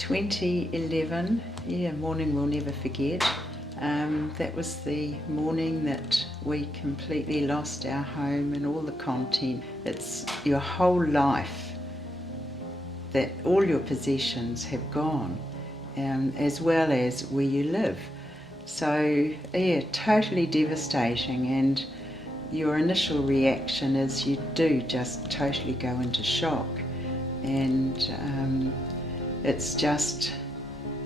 2011, yeah, morning we'll never forget. That was the morning that we completely lost our home and all the content. It's your whole life, that all your possessions have gone, as well as where you live. So yeah, totally devastating, and your initial reaction is you do just totally go into shock, and it's just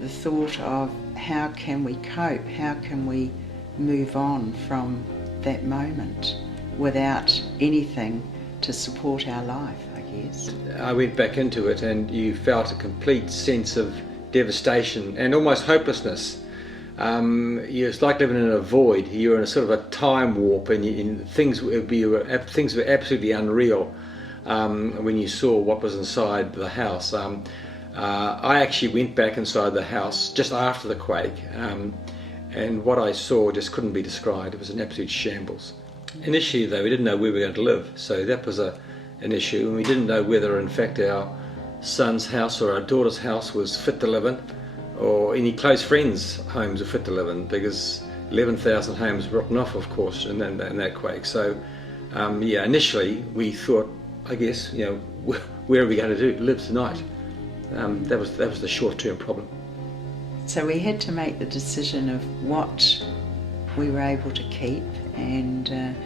the thought of how can we cope, how can we move on from that moment without anything to support our life, I guess. I went back into it and you felt a complete sense of devastation and almost hopelessness. It's like living in a void. You're in a sort of a time warp, and things were absolutely unreal when you saw what was inside the house. I actually went back inside the house just after the quake, and what I saw just couldn't be described. It was an absolute shambles. Initially, though, we didn't know where we were going to live, so that was an issue, and we didn't know whether, in fact, our son's house or our daughter's house was fit to live in, or any close friends' homes were fit to live in, because 11,000 homes were written off, of course, in that quake. So, yeah, initially we thought, I guess, where are we going to live tonight? That was the short-term problem. So we had to make the decision of what we were able to keep and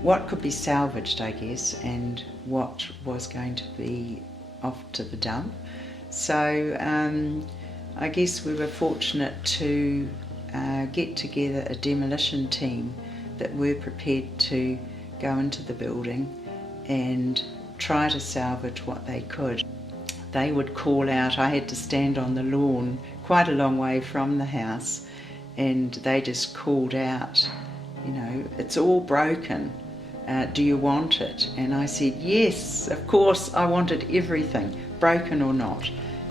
what could be salvaged, I guess, and what was going to be off to the dump. So I guess we were fortunate to get together a demolition team that were prepared to go into the building and try to salvage what they could. They would call out. I had to stand on the lawn quite a long way from the house, and they just called out, it's all broken, do you want it? And I said, yes, of course, I wanted everything, broken or not.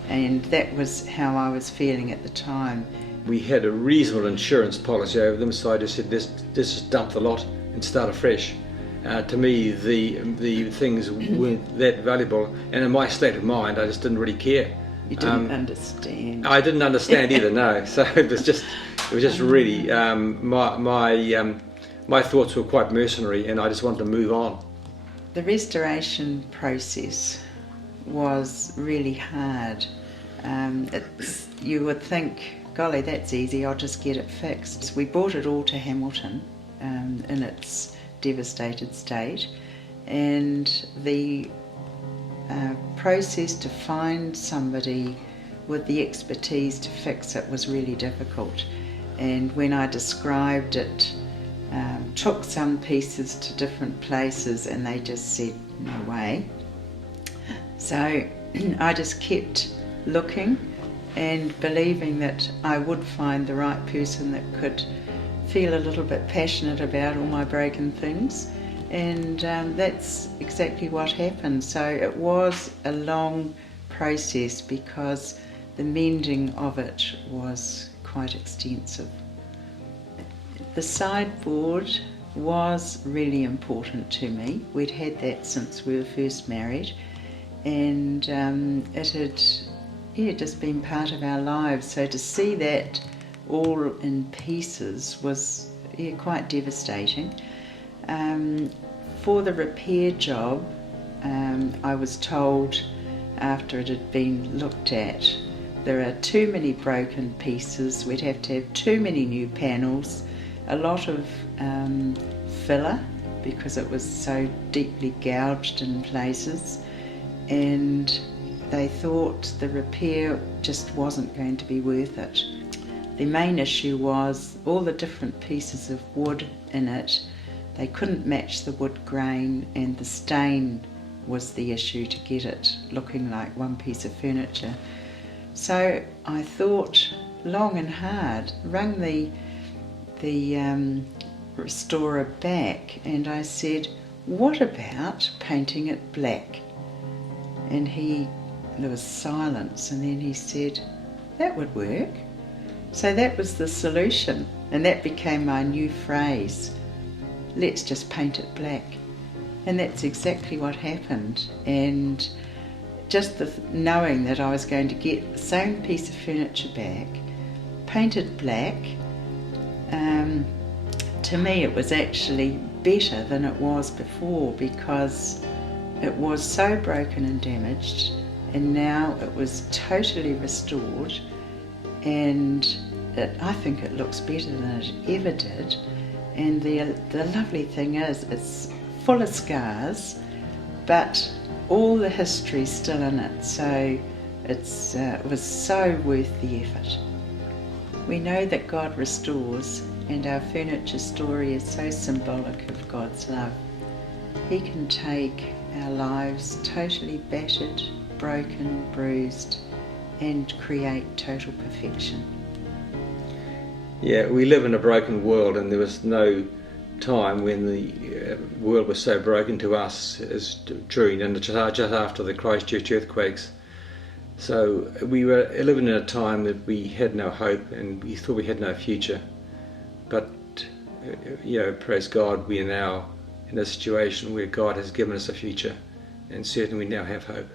And that was how I was feeling at the time. We had a reasonable insurance policy over them, so I just said, let's just dump the lot and start afresh. To me, the things weren't that valuable, and in my state of mind, I just didn't really care. You didn't understand. I didn't understand either, no. So it was just really my thoughts were quite mercenary, and I just wanted to move on. The restoration process was really hard. You would think, golly, that's easy, I'll just get it fixed. We brought it all to Hamilton in its devastated state, and the process to find somebody with the expertise to fix it was really difficult. And when I described it, took some pieces to different places and they just said no way. So I just kept looking and believing that I would find the right person that could feel a little bit passionate about all my broken things, and that's exactly what happened. So it was a long process because the mending of it was quite extensive. The sideboard was really important to me. We'd had that since we were first married, and it had just been part of our lives. So to see that all in pieces was quite devastating. For the repair job, I was told after it had been looked at, there are too many broken pieces, we'd have to have too many new panels, a lot of filler because it was so deeply gouged in places, and they thought the repair just wasn't going to be worth it. The main issue was all the different pieces of wood in it. They couldn't match the wood grain, and the stain was the issue to get it looking like one piece of furniture. So I thought long and hard, rang the restorer back, and I said, what about painting it black? And there was silence, and then he said, that would work. So that was the solution, and that became my new phrase, let's just paint it black. And that's exactly what happened. And just knowing that I was going to get the same piece of furniture back, painted black, to me it was actually better than it was before, because it was so broken and damaged, and now it was totally restored, and I think it looks better than it ever did. And the lovely thing is, it's full of scars, but all the history's still in it, so it was so worth the effort. We know that God restores, and our furniture story is so symbolic of God's love. He can take our lives totally battered, broken, bruised, and create total perfection. Yeah, we live in a broken world, and there was no time when the world was so broken to us as during and just after the Christchurch earthquakes. So we were living in a time that we had no hope, and we thought we had no future. But praise God, we are now in a situation where God has given us a future, and certainly we now have hope.